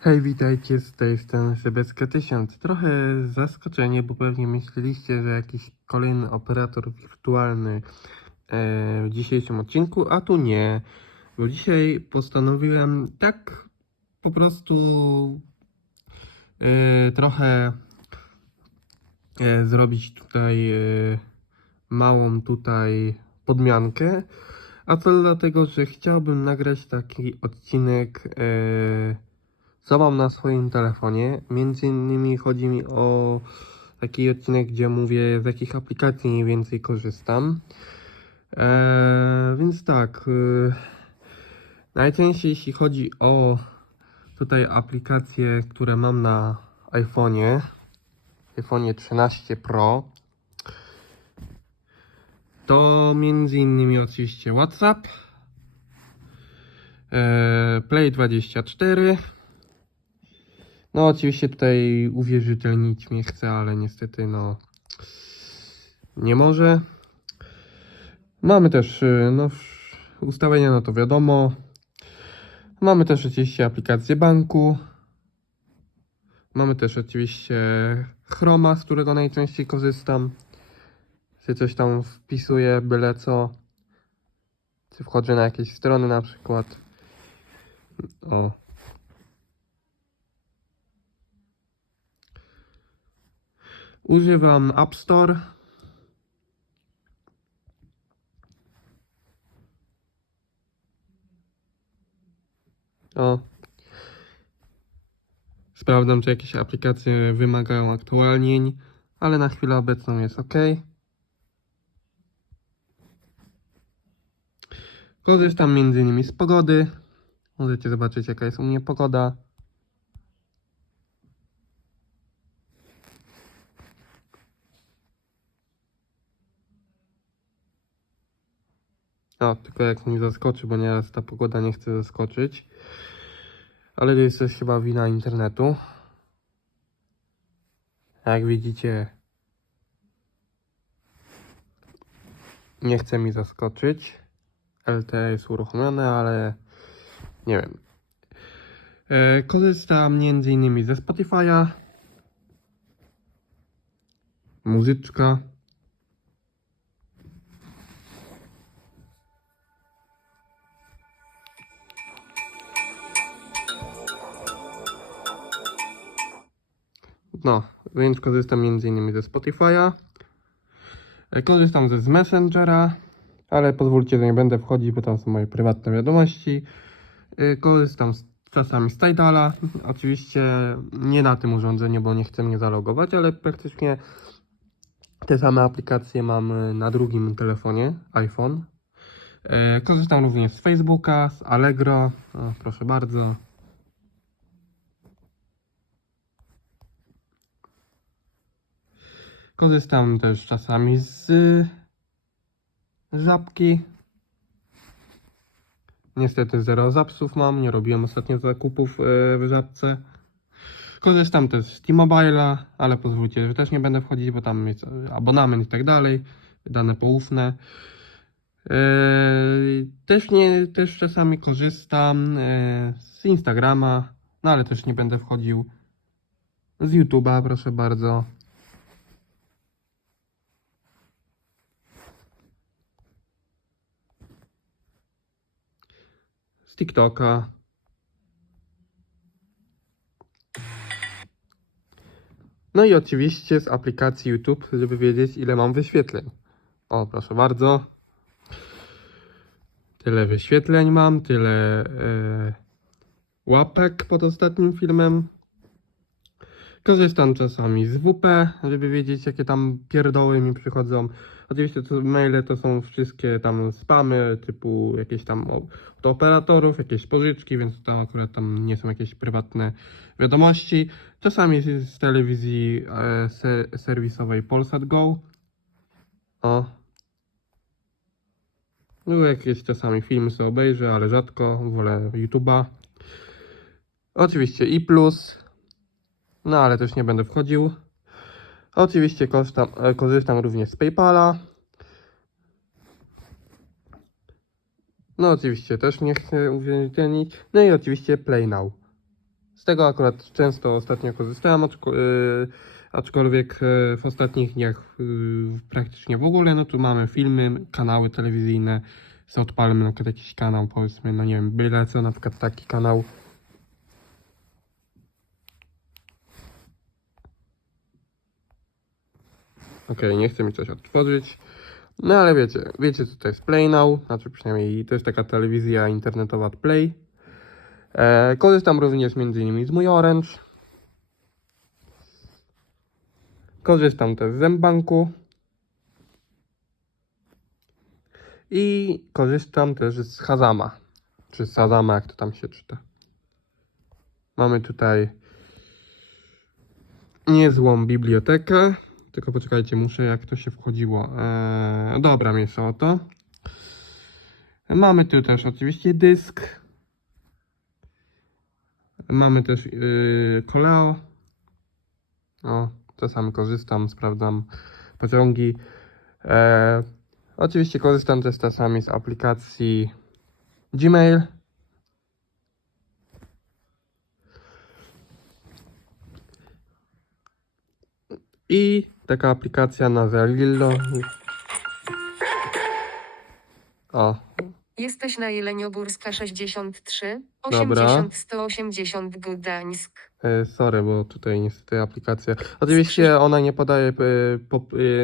Hej, witajcie z tej strony Szybecka 1000. Trochę zaskoczenie, bo pewnie myśleliście, że jakiś kolejny operator wirtualny e, w dzisiejszym odcinku, a tu nie. Bo dzisiaj postanowiłem tak po prostu e, trochę e, zrobić tutaj małą tutaj podmiankę. A to dlatego, że chciałbym nagrać taki odcinek co mam na swoim telefonie. Między innymi chodzi mi o taki odcinek, gdzie mówię z jakich aplikacji mniej więcej korzystam. Eee, więc tak. Yy, najczęściej jeśli chodzi o tutaj aplikacje, które mam na iPhone'ie, iPhone'ie 13 Pro, to między innymi oczywiście WhatsApp, eee, Play 24, no oczywiście tutaj uwierzytelnić mnie chce, ale niestety no nie może. Mamy też y, no ustawienia, no to wiadomo. Mamy też oczywiście aplikację banku. Mamy też oczywiście Chroma, z którego najczęściej korzystam. Czy coś tam wpisuję, byle co. Czy wchodzę na jakieś strony na przykład. O, Używam App Store. O. Sprawdzam, czy jakieś aplikacje wymagają aktualnień, ale na chwilę obecną jest ok. Korzystam m.in. z pogody. Możecie zobaczyć, jaka jest u mnie pogoda. O, tylko jak mi zaskoczy, bo nieraz ta pogoda nie chce zaskoczyć. Ale to jest też chyba wina internetu. Jak widzicie, nie chce mi zaskoczyć. LTE jest uruchomione, ale nie wiem. E, korzystam innymi ze Spotify'a. Muzyczka. No, więc korzystam innymi ze Spotify'a. E, Korzystam ze Messengera, ale pozwólcie, że nie będę wchodzić, bo tam są moje prywatne wiadomości. E, Korzystam z, czasami z Tidala. Oczywiście nie na tym urządzeniu, bo nie chcę mnie zalogować, ale praktycznie te same aplikacje mam e, na drugim telefonie, iPhone. Korzystam również z Facebooka, z Allegro. O, proszę bardzo. Korzystam też czasami z żabki. Niestety zero zapsów mam, nie robiłem ostatnio zakupów e, w żabce. Korzystam też z T-Mobile'a, ale pozwólcie, że też nie będę wchodzić, bo tam jest abonament i tak dalej, dane poufne. E, Też, nie, też czasami korzystam e, z Instagrama, no ale też nie będę wchodził. Z YouTube'a, proszę bardzo. TikToka. No i oczywiście z aplikacji YouTube, żeby wiedzieć ile mam wyświetleń. O, proszę bardzo. Tyle wyświetleń mam, tyle e, łapek pod ostatnim filmem. Korzystam czasami z WP, żeby wiedzieć jakie tam pierdoły mi przychodzą. Oczywiście to maile to są wszystkie tam spamy, typu jakieś tam od operatorów, jakieś pożyczki, więc tam akurat tam nie są jakieś prywatne wiadomości. Czasami z, telewizji e, se, serwisowej Polsat Go. O. No jakieś czasami filmy sobie obejrzę, ale rzadko, wolę YouTube'a. Oczywiście i plus, no ale też nie będę wchodził. Oczywiście korzystam, e, korzystam również z PayPala. No oczywiście też nie chcę uwięzić. No i oczywiście Play Now. Z tego akurat często ostatnio korzystałem, yy, aczkolwiek yy, w ostatnich dniach praktycznie w ogóle, no tu mamy filmy, kanały telewizyjne, co odpalmy na przykład jakiś kanał, powiedzmy, no nie wiem, byle co, na przykład taki kanał. Okej, nie chce mi coś otworzyć. No ale wiecie, wiecie co to jest Play Now, znaczy przynajmniej to jest taka telewizja internetowa Play. E, korzystam również m.in. z mój Orange. Korzystam też z Zembanku. I korzystam też z Hazama. Czy z Hazama, jak to tam się czyta. Mamy tutaj niezłą bibliotekę. Tylko poczekajcie, muszę jak to się wchodziło. Eee, dobra, miesza o to. Mamy tu też oczywiście dysk. Mamy też yy, Koleo. O, czasami korzystam, sprawdzam pociągi. Eee, oczywiście korzystam też czasami z aplikacji Gmail. I taka aplikacja nazwa Lillo. O, Jesteś na Jeleniogórska 63, Dobra. 80 180 Gdańsk. e, sorry, bo tutaj niestety aplikacja. Oczywiście ona nie podaje e, po,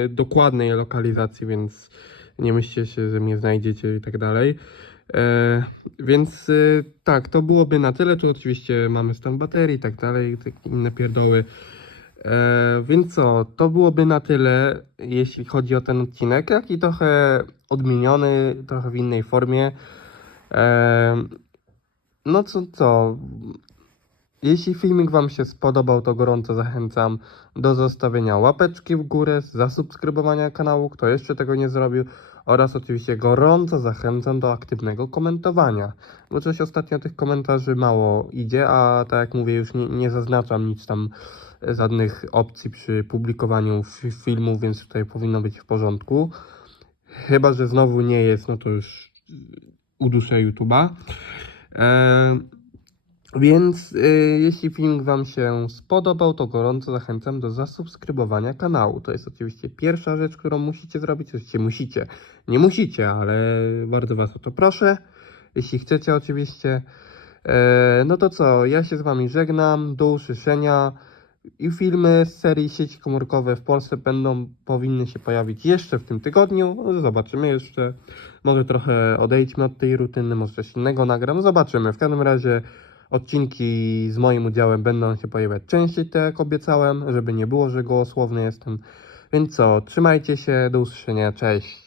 e, dokładnej lokalizacji, więc nie myślcie się, że mnie znajdziecie i tak dalej. E, więc e, tak, to byłoby na tyle. Tu oczywiście mamy stan baterii i tak dalej, takie inne pierdoły. E, więc co, to byłoby na tyle, jeśli chodzi o ten odcinek, jak i trochę odmieniony, trochę w innej formie. E, no co, co, jeśli filmik Wam się spodobał, to gorąco zachęcam do zostawienia łapeczki w górę, zasubskrybowania kanału, kto jeszcze tego nie zrobił, oraz oczywiście gorąco zachęcam do aktywnego komentowania, bo coś ostatnio tych komentarzy mało idzie, a tak jak mówię, już nie, nie zaznaczam nic tam, e, żadnych opcji przy publikowaniu fi- filmów, więc tutaj powinno być w porządku. Chyba, że znowu nie jest, no to już uduszę YouTube'a. Eee, więc y, jeśli film Wam się spodobał, to gorąco zachęcam do zasubskrybowania kanału. To jest oczywiście pierwsza rzecz, którą musicie zrobić. Oczywiście musicie, nie musicie, ale bardzo Was o to proszę. Jeśli chcecie oczywiście. E, no to co, ja się z Wami żegnam, do usłyszenia. I filmy z serii sieci komórkowe w Polsce będą, powinny się pojawić jeszcze w tym tygodniu. Zobaczymy jeszcze. Może trochę odejdźmy od tej rutyny, może coś innego nagram. Zobaczymy. W każdym razie odcinki z moim udziałem będą się pojawiać częściej, tak jak obiecałem, żeby nie było, że gołosłowny jestem. Więc co, trzymajcie się, do usłyszenia, cześć.